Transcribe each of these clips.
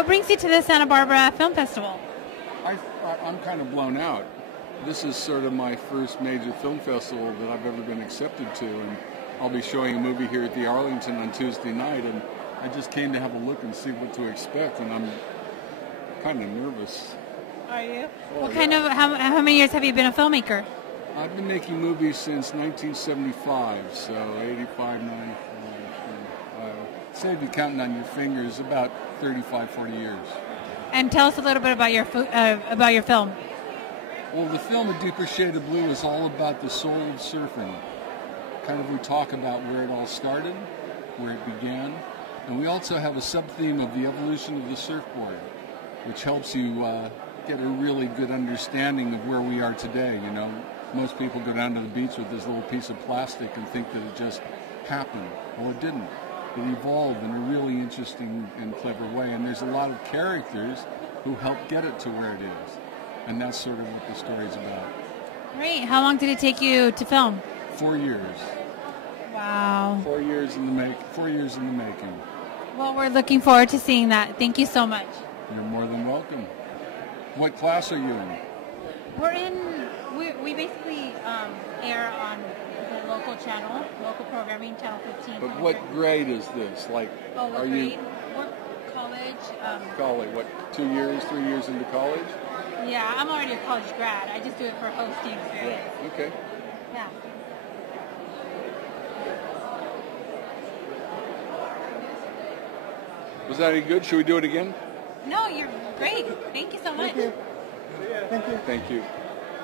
What brings you to the Santa Barbara Film Festival? I'm kind of blown out. This is sort of my first major film festival that I've ever been accepted to, and I'll be showing a movie here at the Arlington on Tuesday night, and I just came to have a look and see what to expect, and I'm kind of nervous. Are you? Oh, What kind of, how many years have you been a filmmaker? I've been making movies since 1975, so 85, 95. Say if you're counting on your fingers, about 35, 40 years. And tell us a little bit about your film. Well, the film A Deeper Shade of Blue is all about the soul of surfing. Kind of we talk about where it all started, where it began, and we also have a sub-theme of the evolution of the surfboard, which helps you get a really good understanding of where we are today. You know, most people go down to the beach with this little piece of plastic and think that it just happened. Well, it didn't. It evolved in a really interesting and clever way, and there's a lot of characters who helped get it to where it is, and that's sort of what the story's about. Great. How long did it take you to film? 4 years. Wow. 4 years in the making. Well, we're looking forward to seeing that. Thank you so much. You're more than welcome. What class are you in? We're in. We basically air on the local channel, local programming, channel 15. But what grade is this? Like, what are grade? you We're college. college? What, 2 years, 3 years into college? Yeah, I'm already a college grad. I just do it for hosting experience. Okay. Yeah. Was that any good? Should we do it again? No, you're great. Thank you so much. Thank you. Thank you.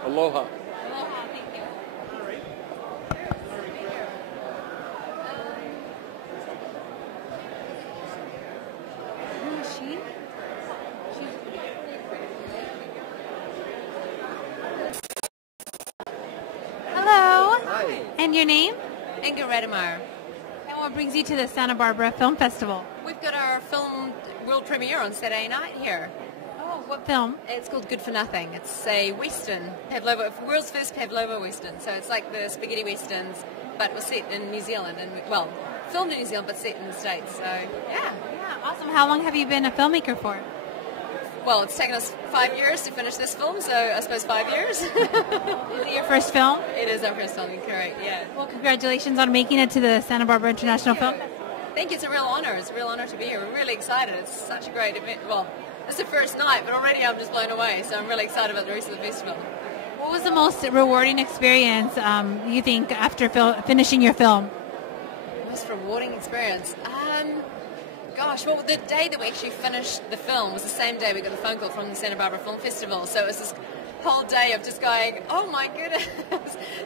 Aloha. Aloha. Thank you. Who is she? Hello. Hi. And your name? Inga Redemeyer. And what brings you to the Santa Barbara Film Festival? We've got our film world premiere on Saturday night here. Oh, what film? It's called Good for Nothing. It's a western, pavlova, world's first pavlova western. So it's like the spaghetti westerns, but it was set in New Zealand, and well, filmed in New Zealand, but set in the States. So yeah. Yeah, awesome. How long have you been a filmmaker for? Well, it's taken us 5 years to finish this film, so I suppose 5 years. Is it your first film? It is our first film, correct? Yeah. Well, congratulations on making it to the Santa Barbara International Film Festival. Thank you. It's a real honor. It's a real honor to be here. We're really excited. It's such a great event. Well, it's the first night, but already I'm just blown away. So I'm really excited about the rest of the festival. What was the most rewarding experience you think after finishing your film? Most rewarding experience? Gosh, well, the day that we actually finished the film was the same day we got the phone call from the Santa Barbara Film Festival. So it was this whole day of just going, oh my goodness.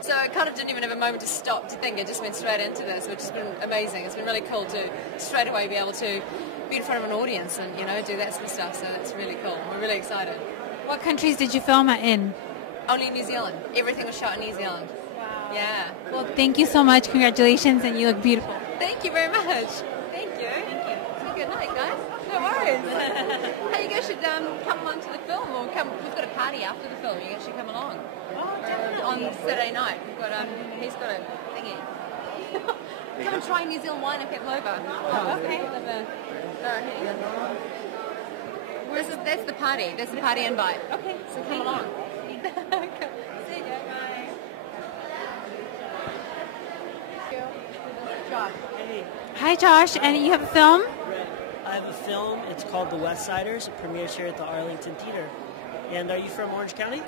So I kind of didn't even have a moment to stop to think. I just went straight into this, which has been amazing. It's been really cool to straight away be able to be in front of an audience and, you know, do that sort of stuff. So that's really cool. We're really excited. What countries did you film in? Only New Zealand. Everything was shot in New Zealand. Wow. Yeah. Well, thank you so much. Congratulations, and you look beautiful. Thank you very much. Thank you. Have a good night, guys. No worries. Hey, you guys should come along to the film, or come. We've got a party after the film. You guys should come along. On Saturday night, we've got he's got a thingy. Come and try New Zealand wine and pavlova. Oh, okay. Where's that's the party. That's the party invite. Okay. So come along. See you. Bye. Josh. Hey, Hi, Josh. And you have a film? I have a film. It's called The West Siders. It premieres here at the Arlington Theater. And are you from Orange County?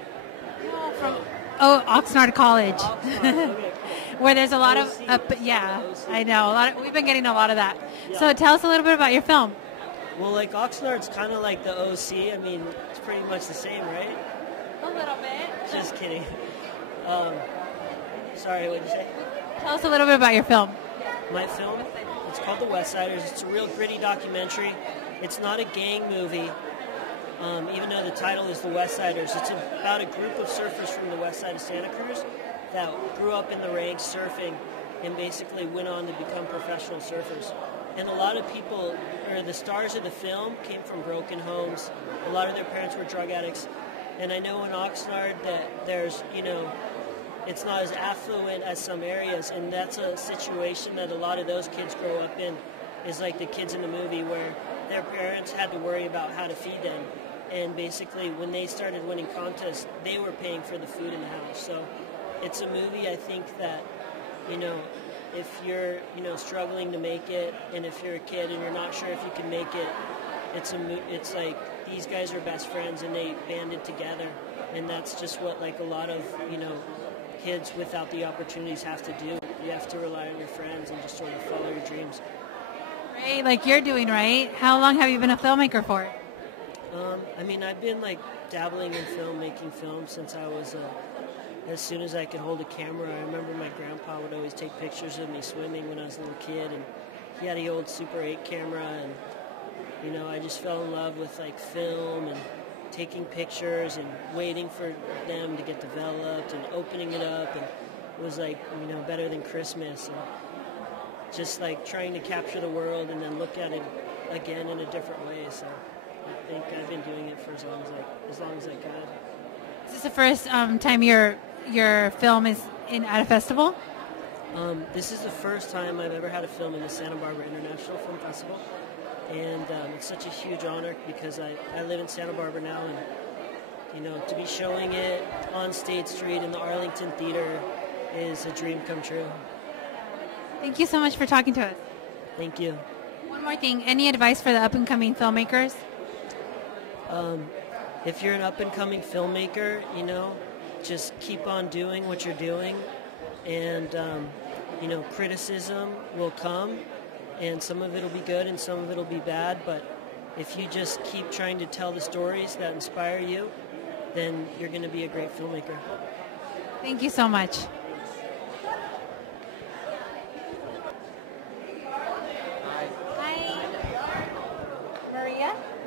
Oh, Oxnard College. Okay, cool. Where there's a lot of, OC. yeah, I know. We've been getting a lot of that. So tell us a little bit about your film. Well, like Oxnard's kind of like the OC. I mean, it's pretty much the same, right? A little bit. Just kidding. Sorry, what did you say? Tell us a little bit about your film. My film, it's called The West Siders. It's a real gritty documentary. It's not a gang movie, even though the title is The West Siders. It's about a group of surfers from the west side of Santa Cruz that grew up in the ranks surfing and basically went on to become professional surfers. And a lot of people, or the stars of the film, came from broken homes. A lot of their parents were drug addicts. And I know in Oxnard that there's, it's not as affluent as some areas, and that's a situation that a lot of those kids grow up in, is like the kids in the movie where their parents had to worry about how to feed them. And basically, when they started winning contests, they were paying for the food in the house. So it's a movie, I think, that, if you're, struggling to make it, and if you're a kid and you're not sure if you can make it, it's like these guys are best friends and they banded together. And that's just what, like, a lot of, kids without the opportunities have to do. You have to rely on your friends and just sort of follow your dreams. Right, like you're doing, right? How long have you been a filmmaker for? I've been like dabbling in film, making films since I was, as soon as I could hold a camera. I remember my grandpa would always take pictures of me swimming when I was a little kid, and he had the old Super 8 camera, and, I just fell in love with like film and taking pictures and waiting for them to get developed and opening it up, and it was like, better than Christmas, and just like trying to capture the world and then look at it again in a different way. So I think I've been doing it for as long as I could. Is this the first time your film is at a festival? This is the first time I've ever had a film in the Santa Barbara International Film Festival, and it's such a huge honor because I live in Santa Barbara now, and to be showing it on State Street in the Arlington Theater is a dream come true. Thank you so much for talking to us. Thank you. One more thing, any advice for the up-and-coming filmmakers? If you're an up-and-coming filmmaker, just keep on doing what you're doing, and, criticism will come, and some of it will be good and some of it will be bad, but if you just keep trying to tell the stories that inspire you, then you're going to be a great filmmaker. Thank you so much.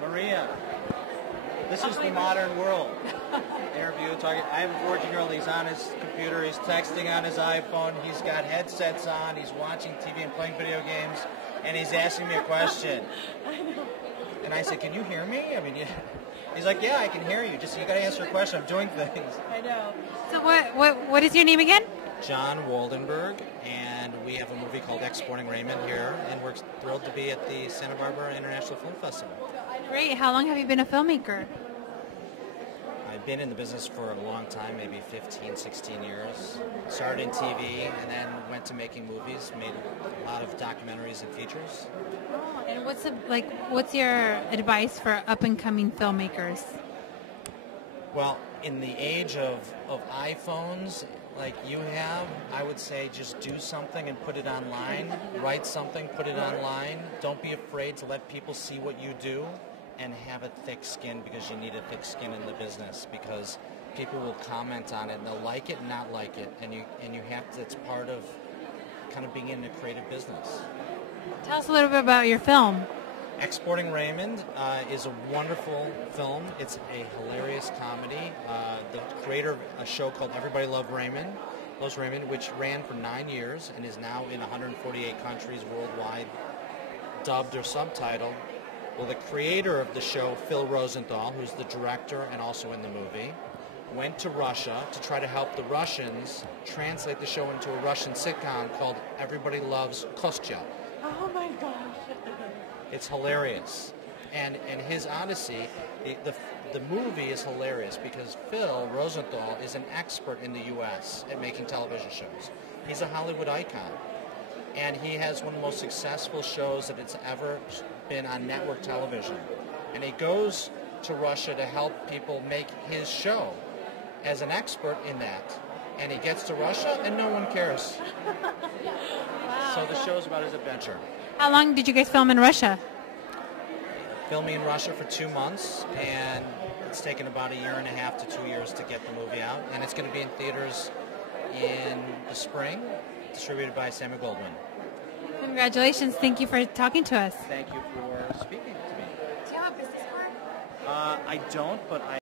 Maria, this is the modern world. Interview talking. I have a 14-year-old. He's on his computer. He's texting on his iPhone. He's got headsets on. He's watching TV and playing video games, and he's asking me a question. And I said, "Can you hear me?" He's like, "Yeah, I can hear you. Just you got to answer a question. I'm doing things." I know. So what is your name again? John Waldenberg, and we have a movie called Exporting Raymond here, and we're thrilled to be at the Santa Barbara International Film Festival. Great. How long have you been a filmmaker? I've been in the business for a long time, maybe 15, 16 years. Started in TV and then went to making movies, made a lot of documentaries and features. Oh, and what's your advice for up-and-coming filmmakers? Well, in the age of iPhones like you have, I would say just do something and put it online. Write something, put it online. Don't be afraid to let people see what you do, and have a thick skin, because you need a thick skin in the business, because people will comment on it and they'll like it and not like it, and you have to, it's part of kind of being in a creative business. Tell us a little bit about your film. Exporting Raymond is a wonderful film. It's a hilarious comedy. The creator of a show called Everybody Loves Raymond, which ran for 9 years and is now in 148 countries worldwide, dubbed or subtitled. Well, the creator of the show, Phil Rosenthal, who's the director and also in the movie, went to Russia to try to help the Russians translate the show into a Russian sitcom called Everybody Loves Kostya. Oh my gosh. It's hilarious. And his odyssey, the movie is hilarious because Phil Rosenthal is an expert in the U.S. at making television shows. He's a Hollywood icon. And he has one of the most successful shows that it's ever been on network television. And he goes to Russia to help people make his show as an expert in that. And he gets to Russia and no one cares. Wow. So the show's about his adventure. How long did you guys film in Russia? Filming in Russia for 2 months, and it's taken about 1.5 to 2 years to get the movie out. And it's going to be in theaters in the spring, distributed by Samuel Goldwyn. Congratulations. Thank you for talking to us. Thank you for speaking to me. Do you have a business card? I don't, but I